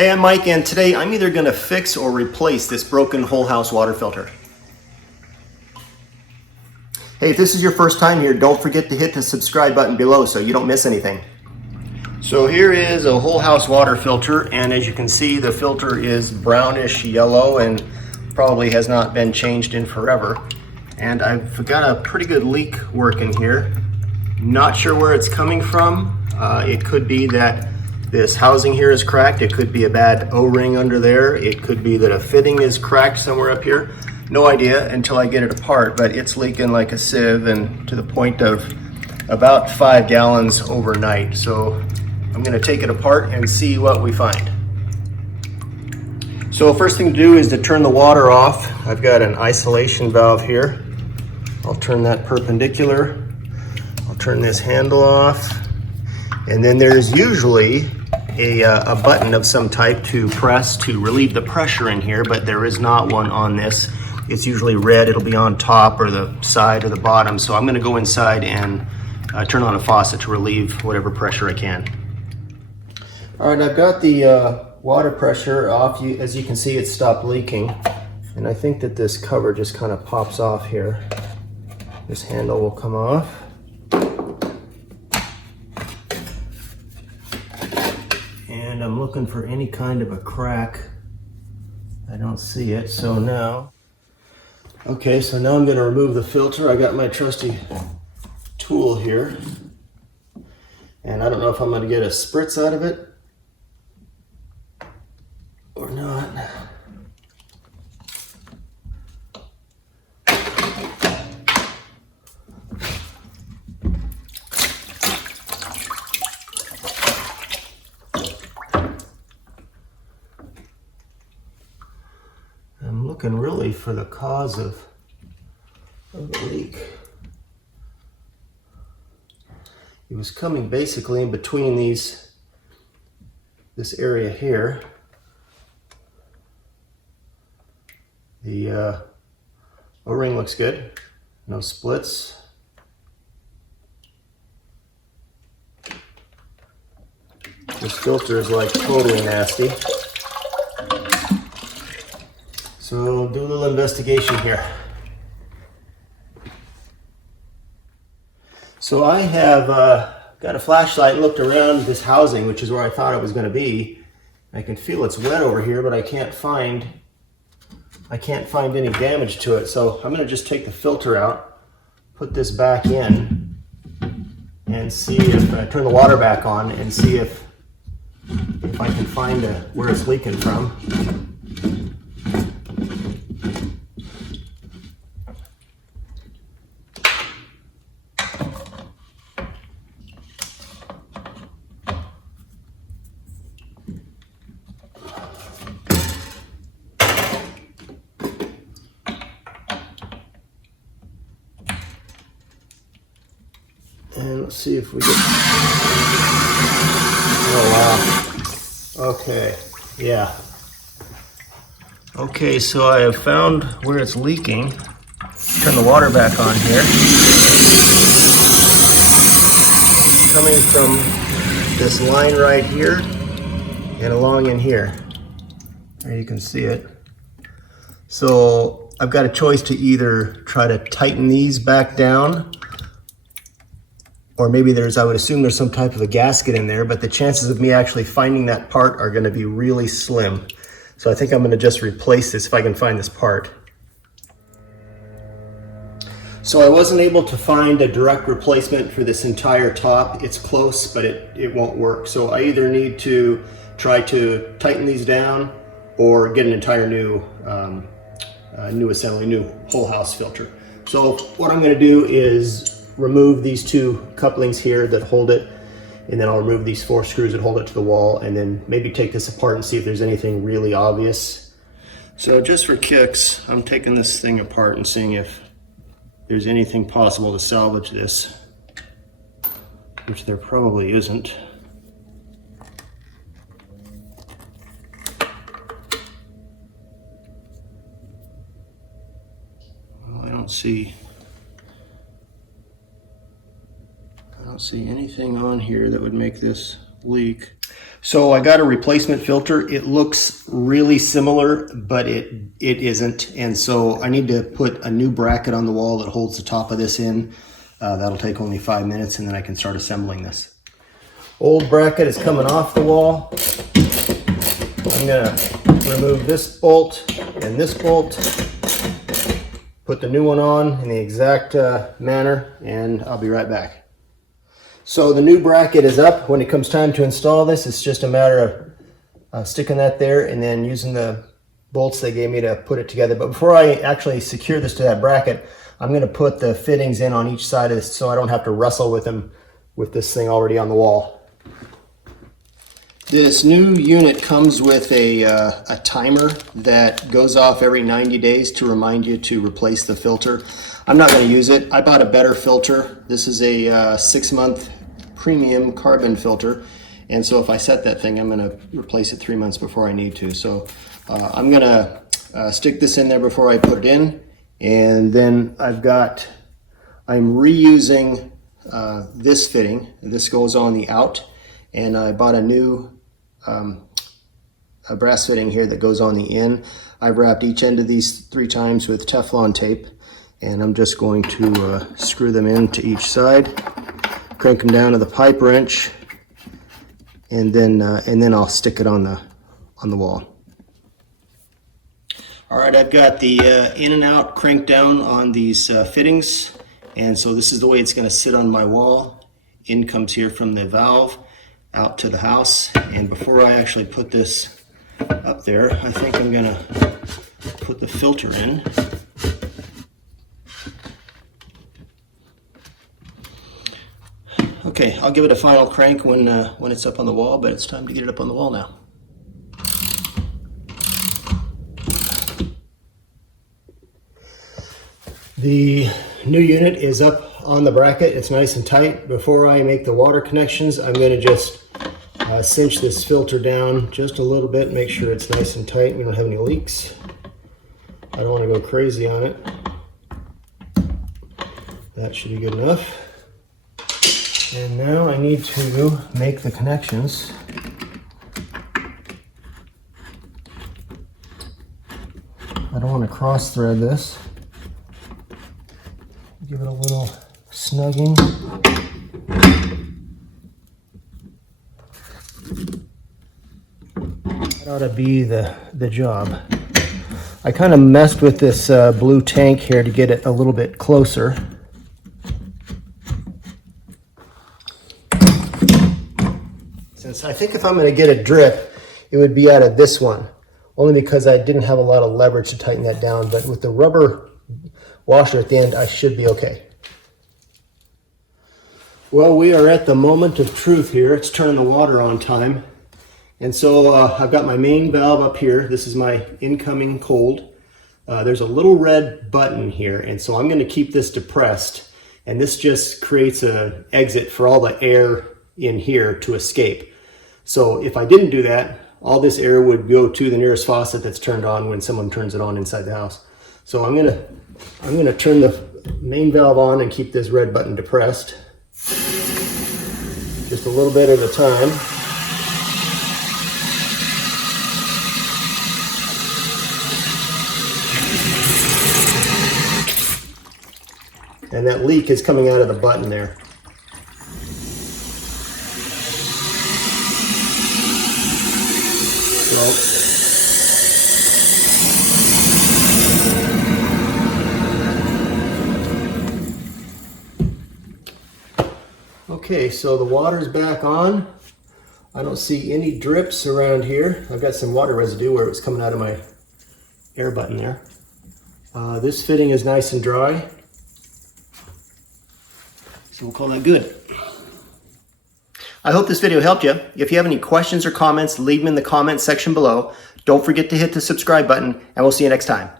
Hey, I'm Mike, and today I'm either going to fix or replace this broken whole house water filter. Hey, if this is your first time here, don't forget to hit the subscribe button below so you don't miss anything. So here is a whole house water filter, and as you can see, the filter is brownish yellow and probably has not been changed in forever. And I've got a pretty good leak working here. Not sure where it's coming from. It could be that this housing here is cracked. It could be a bad O-ring under there. It could be that a fitting is cracked somewhere up here. No idea until I get it apart, but it's leaking like a sieve and to the point of about 5 gallons overnight. So I'm gonna take it apart and see what we find. So first thing to do is to turn the water off. I've got an isolation valve here. I'll turn that perpendicular. I'll turn this handle off. And then there's usually a button of some type to press to relieve the pressure in here, but there is not one on this. It's usually red. It'll be on top or the side or the bottom. So I'm gonna go inside and turn on a faucet to relieve whatever pressure I can. All right, I've got the water pressure off. As you can see, it stopped leaking. And I think that this cover just kind of pops off here. This handle will come off. And I'm looking for any kind of a crack. I don't see it, so now. Okay, so now I'm gonna remove the filter. I got my trusty tool here. And I don't know if I'm gonna get a spritz out of it or not. I'm looking really for the cause of the leak. It was coming basically in between this area here. The O-ring looks good, no splits. This filter is like totally nasty. So do a little investigation here. So I have got a flashlight and looked around this housing, which is where I thought it was going to be. I can feel it's wet over here, but I can't find any damage to it. So I'm going to just take the filter out, put this back in, and see if I turn the water back on and see if I can find where it's leaking from. And let's see if we get, oh wow, okay, yeah. Okay, so I have found where it's leaking. Turn the water back on here. It's coming from this line right here and along in here. There you can see it. So I've got a choice to either try to tighten these back down, or maybe I would assume there's some type of a gasket in there, but the chances of me actually finding that part are gonna be really slim. So I think I'm gonna just replace this if I can find this part. So I wasn't able to find a direct replacement for this entire top. It's close, but it won't work. So I either need to try to tighten these down or get an entire new assembly, new whole house filter. So what I'm gonna do is remove these 2 couplings here that hold it, and then I'll remove these 4 screws that hold it to the wall, and then maybe take this apart and see if there's anything really obvious. So just for kicks, I'm taking this thing apart and seeing if there's anything possible to salvage this, which there probably isn't. Well, I don't see anything on here that would make this leak. So I got a replacement filter. It looks really similar, but it isn't. And so I need to put a new bracket on the wall that holds the top of this in. That'll take only 5 minutes, and then I can start assembling this. Old bracket is coming off the wall. I'm gonna remove this bolt and this bolt, put the new one on in the exact manner, and I'll be right back. So the new bracket is up. When it comes time to install this, it's just a matter of sticking that there and then using the bolts they gave me to put it together. But before I actually secure this to that bracket, I'm going to put the fittings in on each side of this so I don't have to wrestle with them with this thing already on the wall. This new unit comes with a timer that goes off every 90 days to remind you to replace the filter. I'm not going to use it. I bought a better filter. This is a 6-month premium carbon filter, and so if I set that thing, I'm going to replace it 3 months before I need to. So I'm going to stick this in there before I put it in, and then I'm reusing this fitting. This goes on the out, and I bought a new a brass fitting here that goes on the in. I've wrapped each end of these 3 times with Teflon tape, and I'm just going to screw them into each side, crank them down to the pipe wrench, and then I'll stick it on the wall. All right, I've got the in and out cranked down on these fittings, and so this is the way it's going to sit on my wall. In comes here from the valve out to the house, and before I actually put this up there, I think I'm going to put the filter in. Okay, I'll give it a final crank when it's up on the wall, but it's time to get it up on the wall now. The new unit is up on the bracket. It's nice and tight. Before I make the water connections, I'm going to just cinch this filter down just a little bit, make sure it's nice and tight. We don't have any leaks. I don't want to go crazy on it. That should be good enough. And now I need to make the connections. I don't want to cross thread this. Give it a little snugging. That ought to be the job. I kind of messed with this blue tank here to get it a little bit closer. Since I think if I'm going to get a drip, it would be out of this one, only because I didn't have a lot of leverage to tighten that down. But with the rubber washer at the end, I should be okay. Well, we are at the moment of truth here. It's turning the water on time. And so I've got my main valve up here. This is my incoming cold. There's a little red button here, and so I'm going to keep this depressed. And this just creates an exit for all the air in here to escape. So if I didn't do that, all this air would go to the nearest faucet that's turned on when someone turns it on inside the house. So I'm gonna turn the main valve on and keep this red button depressed. Just a little bit at a time. And that leak is coming out of the button there. Okay, so the water's back on. I don't see any drips around here. I've got some water residue where it was coming out of my air button there. This fitting is nice and dry. So we'll call that good. I hope this video helped you. If you have any questions or comments, leave them in the comments section below. Don't forget to hit the subscribe button, and we'll see you next time.